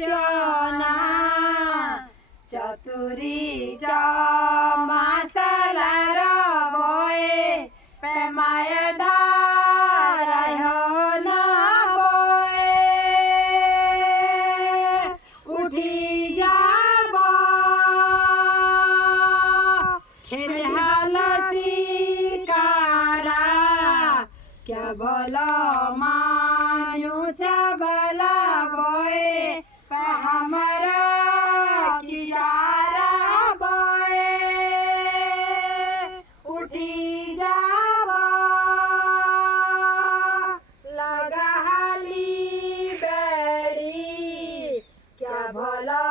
सोना चतुरी चमासल रबोए पेमाय धाराय न बोए उठी जाब खेल हाल शिकारा क्या भलो मानु चबला बोए हमरा की चारा बोए उठी जाब लगा हाली बेड़ी क्या भलो